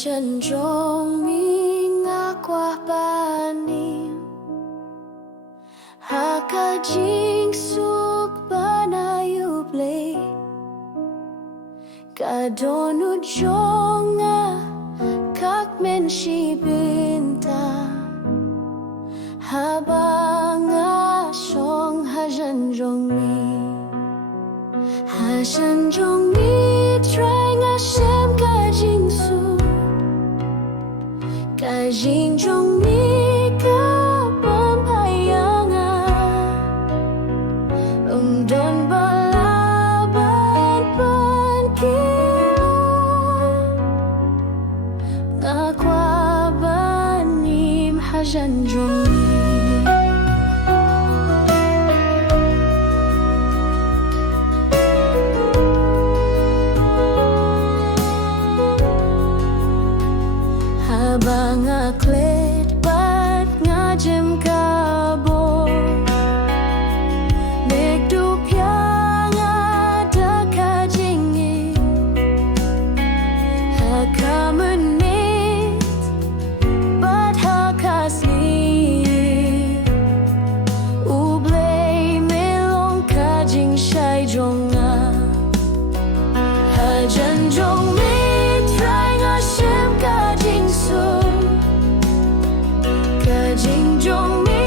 Hajanjong mingakwah panim Hakajing suk panayuble Kadonu jonga kakmen shibinta Habanga shong hajanjong mi try nga shem kajing su Kajing jong mi ka pampayanga Don balaban pan kila Ngakwa banim hajanjong mi Habang aklet bat ngajem kabor Megdupya ngada kajingi Hakamenit bat hakasli Ublay melong kajing syai jonga Hajanjong mi try ngashem kajing su Kajing jong mi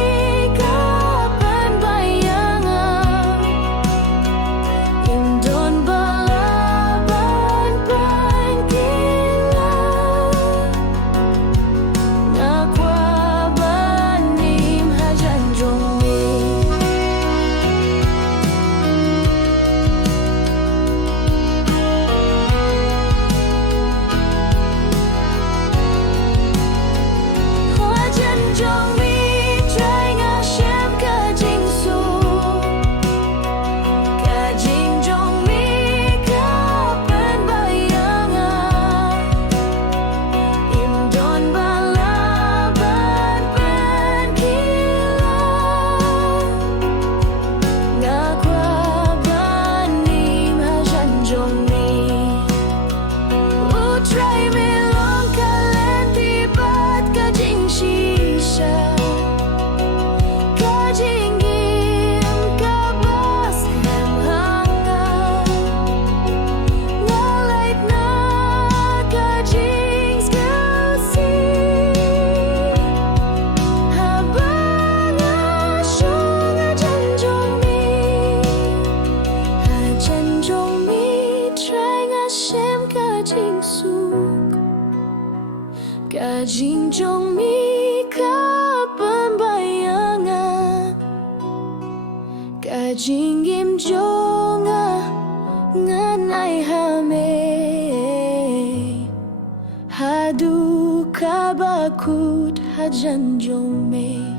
kapan bayangan Indon balaban pan kila Ngakwa banim hajanjong mi Hajanjong mi try nga shem kajing su Kajing jong mi kapan bayangan Indon balaban pan kila Ngakwa banim hajanjong mi Utray melong kalenti bat kajing shisha Kajing im kabas hem hanga Ngalait na kajing skasi Habang asyong hajanjong mi try nga shem kajing suk Kajing jong mi kapan bayangan Kajing im jonga nganay hame Hadu kabakut hajanjong mi